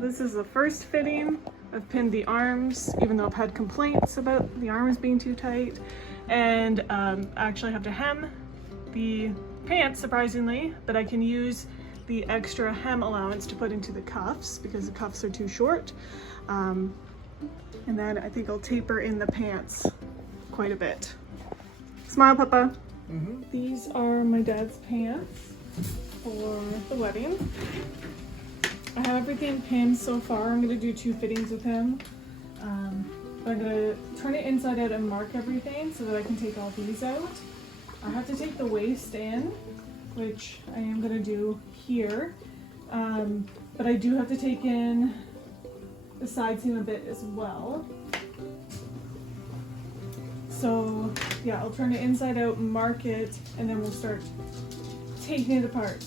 This is the first fitting. I've pinned the arms, even though I've had complaints about the arms being too tight. And I actually have to hem the pants, surprisingly, but I can use the extra hem allowance to put into the cuffs because the cuffs are too short. And then I think I'll taper in the pants quite a bit. Smile, Papa. These are my dad's pants for the wedding. I have everything pinned so far. I'm going to do 2 fittings with him. But I'm going to turn it inside out and mark everything so that I can take all these out. I have to take the waist in, which I am going to do here. But I do have to take in the side seam a bit as well. So yeah, I'll turn it inside out, mark it, and then we'll start taking it apart.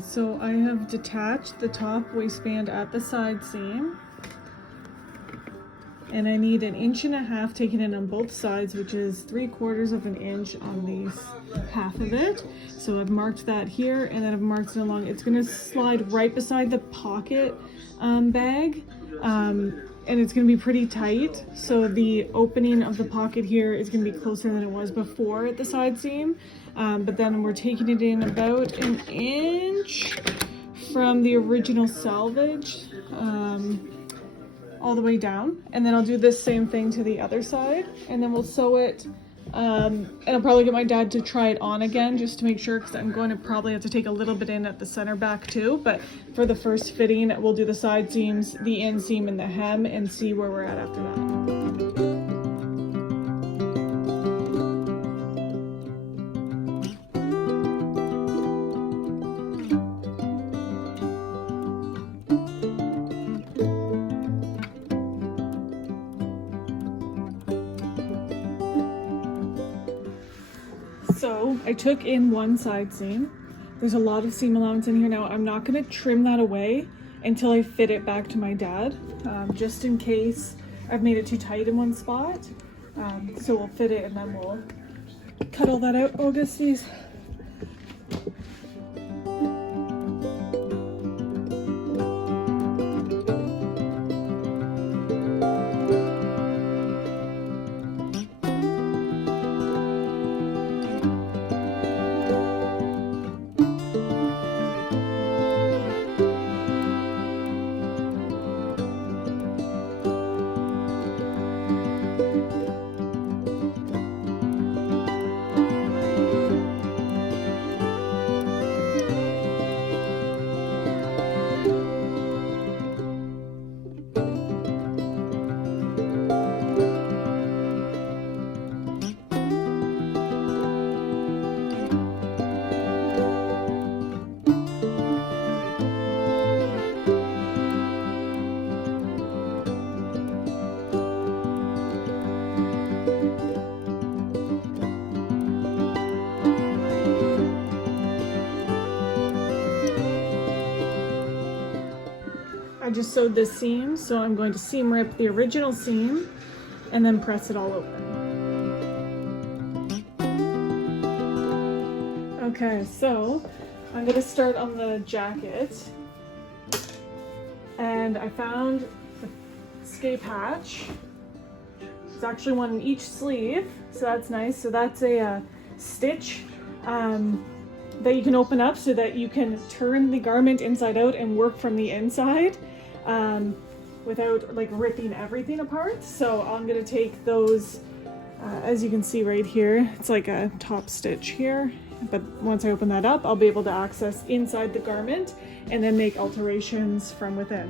So I have detached the top waistband at the side seam, and I need 1.5 inches taken in on both sides, which is 3/4 of an inch on the half of it. So I've marked that here, and then I've marked it along. It's going to slide right beside the pocket bag, and it's going to be pretty tight. So the opening of the pocket here is going to be closer than it was before at the side seam. But then we're taking it in about 1 inch from the original selvage all the way down. And then I'll do this same thing to the other side, and then we'll sew it. And I'll probably get my dad to try it on again just to make sure, because I'm going to probably have to take a little bit in at the center back too. But for the first fitting, we'll do the side seams, the inseam, and the hem, and see where we're at after that. So I took in one side seam. There's a lot of seam allowance in here now. I'm not going to trim that away until I fit it back to my dad, just in case I've made it too tight in one spot. So we'll fit it and then we'll cut all that out. Augustus. I just sewed this seam, so I'm going to seam rip the original seam and then press it all open. Okay, so I'm going to start on the jacket, and I found the escape hatch. It's actually one in each sleeve, so that's nice. So that's a stitch that you can open up so that you can turn the garment inside out and work from the inside, without like ripping everything apart. So I'm gonna take those, as you can see right here, it's like a top stitch here. But once I open that up, I'll be able to access inside the garment and then make alterations from within.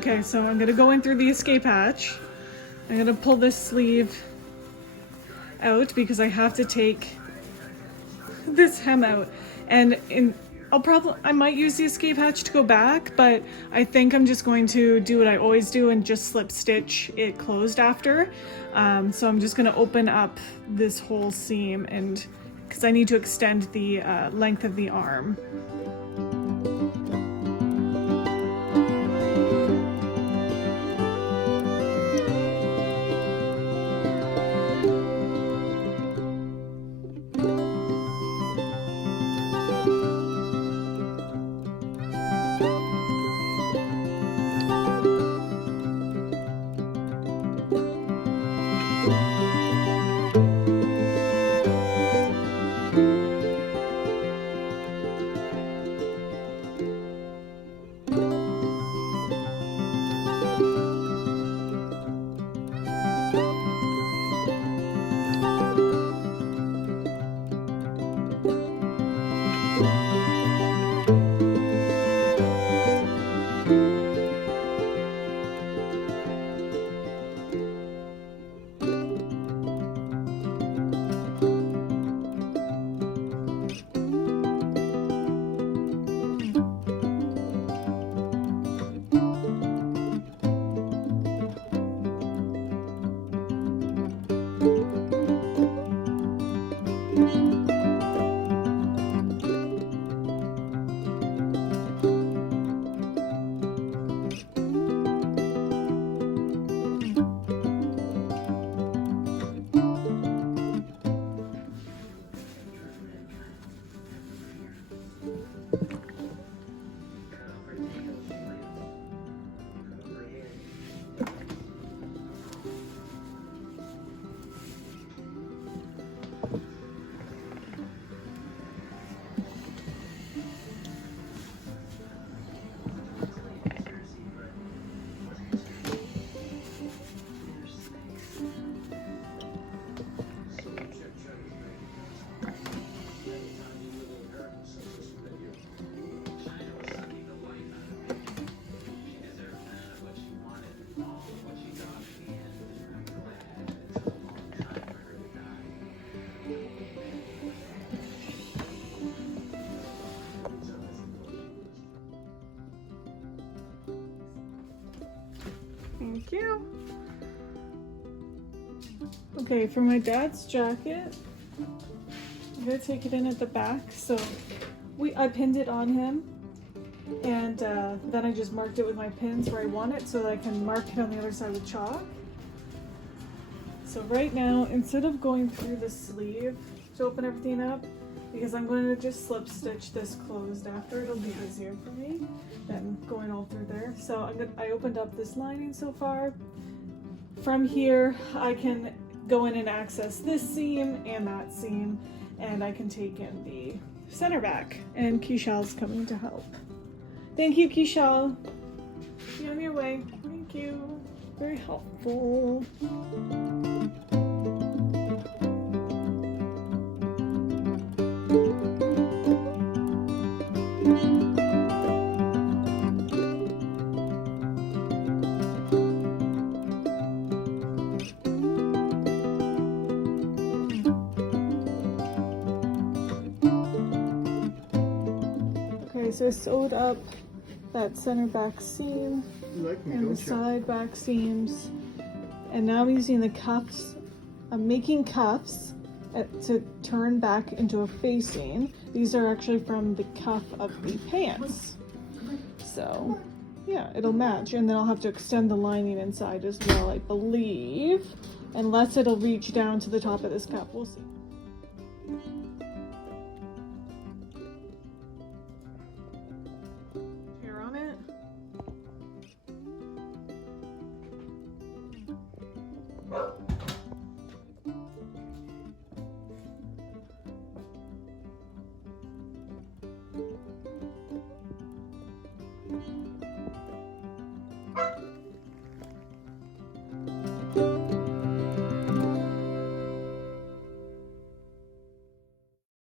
Okay, so I'm gonna go in through the escape hatch. I'm gonna pull this sleeve out because I have to take this hem out, and I might use the escape hatch to go back, but I think I'm just going to do what I always do and just slip stitch it closed after. So I'm just gonna open up this whole seam, and because I need to extend the length of the arm. Thank you. Okay, for my dad's jacket, I'm gonna take it in at the back. So I pinned it on him, and then I just marked it with my pins where I want it so that I can mark it on the other side with chalk. So right now, instead of going through the sleeve to open everything up, because I'm going to just slip stitch this closed after, it'll be easier for me than going all through there. So I opened up this lining so far. From here, I can go in and access this seam and that seam, and I can take in the center back. And Kishal's coming to help. Thank you, Kishal. Be on your way. Thank you. Very helpful. Okay, so I sewed up that center back seam and the side back seams, and now I'm using the cuffs. I'm making cuffs to turn back into a facing. These are actually from the cuff of the pants, so yeah, it'll match. And then I'll have to extend the lining inside as well, I believe, unless it'll reach down to the top of this cuff. We'll see. Hair on it.